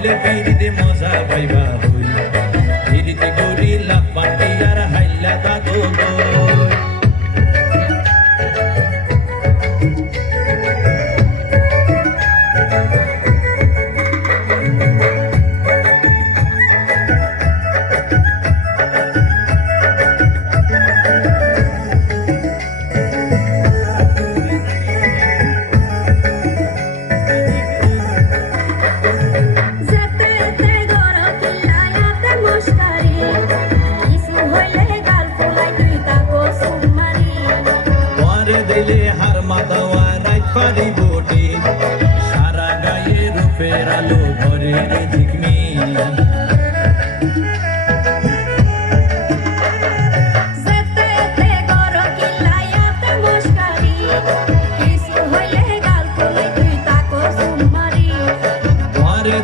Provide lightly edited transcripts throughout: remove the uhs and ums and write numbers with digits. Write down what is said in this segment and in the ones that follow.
হইলে পিরিতে মজা পাইবা হই পিরিতে গরি লাভ পাটি আর হাইলা দাদো হার মাদাওয়া রাইত পারি বটি সারা গায়ে রূপের আলো ভরে রে ঝিকমি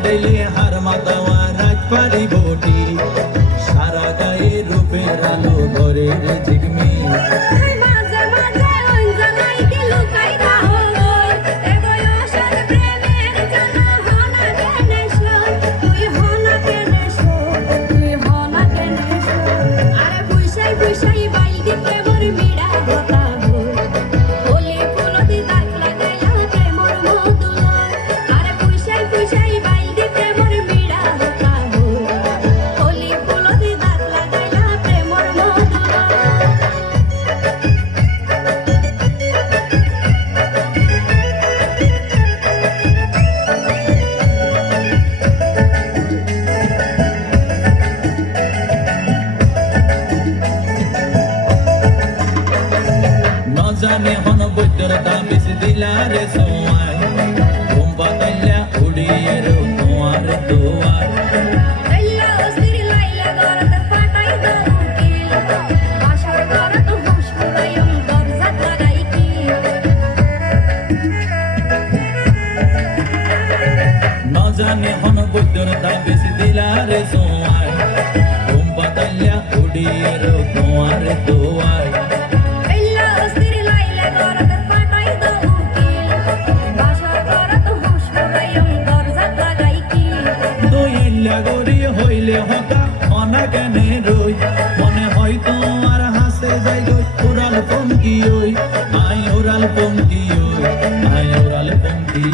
দিলে হার মাদাওয়া রাইত পারি বটি সারা গায়ে রূপের আলো ভরে রে ঝিকমি জানে হন বৈদ্যর দাম বেশি দিলা রে সোয়াই ঘুম পাতাইলা উড়িয়ে রে তোমার দোয়ার জানে হন বৈদ্যর দাম বেশি দিলা রে সোয়াই ঘুম পাতাইলা উড়িয়ে রে তোমার দোয়ার গরি হইলে হতা অনা কেনে রই মনে হয় তোমার হাসে যাই গই ওরাল পঙ্কি ওই আই ওরাল পঙ্কি ওই আই ওরাল পঙ্কি